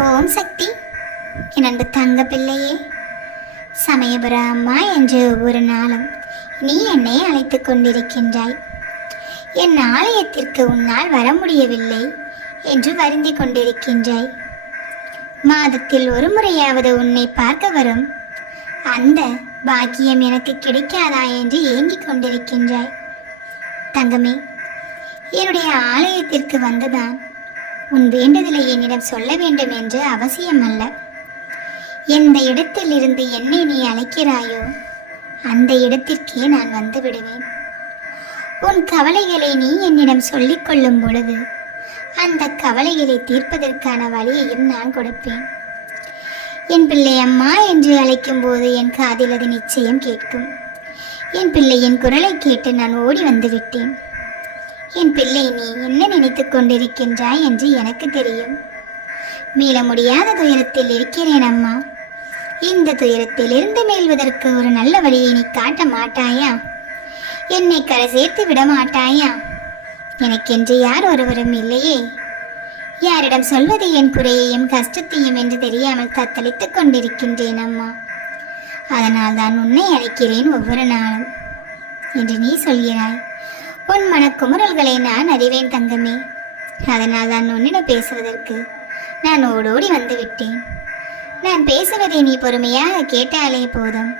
ஓம் சக்தி. என் அன்பு தங்க பிள்ளையே சமயபுர அம்மா என்று ஒவ்வொரு நாளும் நீ என்னை அழைத்துக் கொண்டிருக்கின்றாய். என் ஆலயத்திற்கு உன்னால் வர முடியவில்லை என்று வருந்திக் கொண்டிருக்கின்றாய். மாதத்தில் ஒரு முறையாவது உன்னை பார்க்க வரும். அந்த பாக்கியம் எனக்கு கிடைக்காதா என்று ஏங்கிக் கொண்டிருக்கின்றாய். தங்கமே என்னுடைய ஆலயத்திற்கு வந்துதான் உன் வேண்டுதலை என்னிடம் சொல்ல வேண்டும் என்று அவசியம் அல்ல எந்த இடத்திலிருந்து என்னை நீ அழைக்கிறாயோ அந்த இடத்திற்கே நான் வந்து விடுவேன். உன் கவலைகளை நீ என்னிடம் சொல்லிக் கொள்ளும் பொழுது அந்த கவலைகளை தீர்ப்பதற்கான வழியையும் நான் கொடுப்பேன். என் பிள்ளை அம்மா என்று அழைக்கும் போது என் காதில் அது நிச்சயம் கேட்கும். என் பிள்ளையின் குரலை கேட்டு நான் ஓடி வந்து விட்டேன். என் பிள்ளை நீ என்ன நினைத்துக் கொண்டிருக்கின்றாய் என்று எனக்கு தெரியும். மீள முடியாத துயரத்தில் இருக்கிறேன் அம்மா. இந்த துயரத்தில் இருந்து மீள்வதற்கு ஒரு நல்ல வழியை நீ காட்ட மாட்டாயா? என்னை கரை சேர்த்து விட மாட்டாயா? எனக்கென்று யார் ஒருவரும் இல்லையே. யாரிடம் சொல்வது என் குறையையும் கஷ்டத்தையும் என்று தெரியாமல் தத்தளித்துக் கொண்டிருக்கின்றேன் அம்மா. அதனால் தான் உன்னை அழைக்கிறேன் ஒவ்வொரு நாளும். என்று நீ சொல்கிறாய். உன் மனக்குமுறல்களை நான் அறிவேன் தங்கமே. அதனால் தான் உன்னிடம் பேசுவதற்கு நான் ஓடோடி வந்துவிட்டேன். நான் பேசுவதை நீ பொறுமையாக கேட்டாலே போதும்.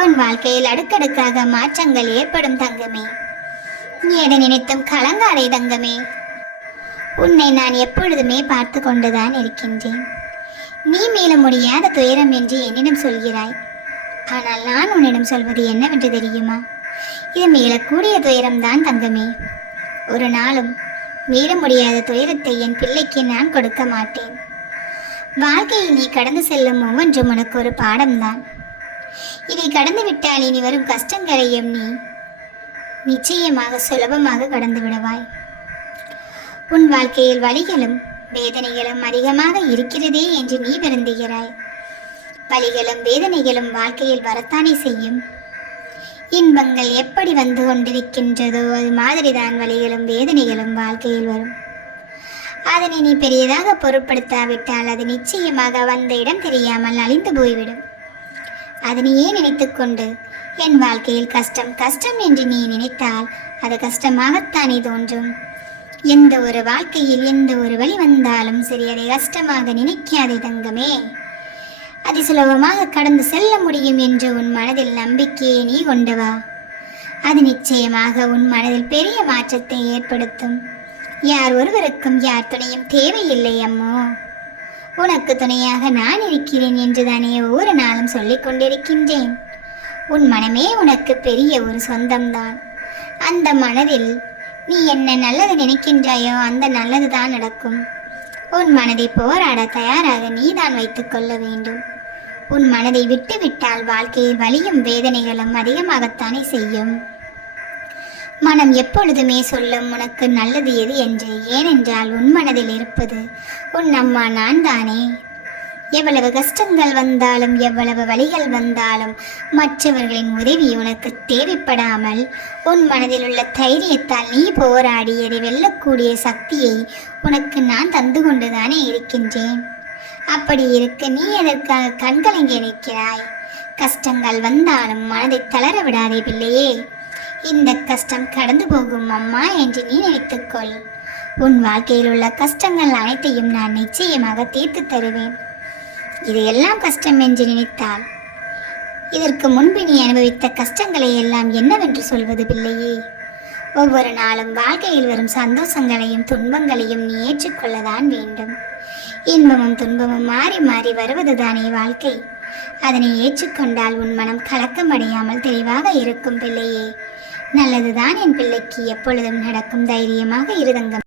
உன் வாழ்க்கையில் அடுக்கடுக்காக மாற்றங்கள் ஏற்படும் தங்கமே. நீ எதை நினைத்தும் கலங்காதே தங்கமே. உன்னை நான் எப்பொழுதுமே பார்த்து கொண்டுதான் இருக்கின்றேன். நீ மீள முடியாத துயரம் என்று என்னிடம் சொல்கிறாய். ஆனால் நான் உன்னிடம் சொல்வது என்னவென்று தெரியுமா? இது மீளக்கூடிய துயரம்தான் தங்கமே. ஒரு நாளும் மீள முடியாத துயரத்தை என் பிள்ளைக்கு நான் கொடுக்க மாட்டேன். வாழ்க்கையில் நீ கடந்து செல்லும் ஒவ்வொன்றும் உனக்கு ஒரு பாடம்தான். இதை கடந்து விட்டால் இனி வரும் கஷ்டங்களையும் நீ நிச்சயமாக சுலபமாக கடந்து விடுவாய். உன் வாழ்க்கையில் வலிகளும் வேதனைகளும் அதிகமாக இருக்கிறதே என்று நீ வருந்துகிறாய் வலிகளும் வேதனைகளும் வாழ்க்கையில் வரத்தானே செய்யும். இன்பங்கள் எப்படி வந்து கொண்டிருக்கின்றதோ அது மாதிரிதான் வழிகளும் வேதனைகளும் வாழ்க்கையில் வரும். அதனை நீ பெரியதாக பொருட்படுத்தாவிட்டால் அது நிச்சயமாக வந்த இடம் தெரியாமல் அழிந்து போய்விடும். அதனையே நினைத்துக்கொண்டு என் வாழ்க்கையில் கஷ்டம் கஷ்டம் என்று நீ நினைத்தால் அது கஷ்டமாகத்தானே தோன்றும். எந்த ஒரு வாழ்க்கையில் எந்த ஒரு வழி வந்தாலும் சரி அதை கஷ்டமாக நினைக்காதே தங்கமே. அதிசுலபமாக கடந்து செல்ல முடியும் என்று உன் மனதில் நம்பிக்கையை நீ கொண்டு வா அது நிச்சயமாக உன் மனதில் பெரிய மாற்றத்தை ஏற்படுத்தும். யார் ஒருவருக்கும் யார் துணையும் தேவையில்லை அம்மோ. உனக்கு துணையாக நான் இருக்கிறேன் என்று தானே ஒவ்வொரு நாளும் சொல்லிக் கொண்டிருக்கின்றேன். உன் மனமே உனக்கு பெரிய ஒரு சொந்தம்தான். அந்த மனதில் நீ என்ன நல்லது நினைக்கின்றாயோ அந்த நல்லது தான் நடக்கும். உன் மனதை போராட தயாராக நீதான் வைத்துக் கொள்ள வேண்டும். உன் மனதை விட்டுவிட்டால் வாழ்க்கையில் வலியும் வேதனைகளும் அதிகமாகத்தானே செய்யும். மனம் எப்பொழுதுமே சொல்லும் உனக்கு நல்லது எது என்று? ஏனென்றால் உன் மனதில் இருப்பது உன் அம்மா நான் தானே எவ்வளவு கஷ்டங்கள் வந்தாலும் எவ்வளவு வழிகள் வந்தாலும் மற்றவர்களின் உதவி உனக்கு தேவைப்படாமல் உன் மனதில் உள்ள தைரியத்தால் நீ போராடி அதை வெல்லக்கூடிய சக்தியை உனக்கு நான் தந்து கொண்டுதானே இருக்கின்றேன். அப்படி இருக்க நீ எதற்காக கண்கலங்கி நிற்கிறாய்? கஷ்டங்கள் வந்தாலும் மனதை தளர விடாதே பிள்ளையே. இந்த கஷ்டம் கடந்து போகும் அம்மா என்று நீ நினைத்துக்கொள். உன் வாழ்க்கையில் உள்ள கஷ்டங்கள் அனைத்தையும் நான் நிச்சயமாக தீர்த்து தருவேன். இது எல்லாம் கஷ்டம் என்று நினைத்தால் இதற்கு முன்பு நீ அனுபவித்த கஷ்டங்களை எல்லாம் என்னவென்று சொல்வது பிள்ளையே? ஒவ்வொரு நாளும் வாழ்க்கையில் வரும் சந்தோஷங்களையும் துன்பங்களையும் நீ ஏற்றுக்கொள்ளதான் வேண்டும். இன்பமும் துன்பமும் மாறி மாறி வருவதுதானே வாழ்க்கை. அதனை ஏற்றுக்கொண்டால் உன் மனம் கலக்கமடையாமல் தெளிவாக இருக்கும் பிள்ளையே. நல்லதுதான் என் பிள்ளைக்கு எப்பொழுதும் நடக்கும் தைரியமாக இருதங்கம்.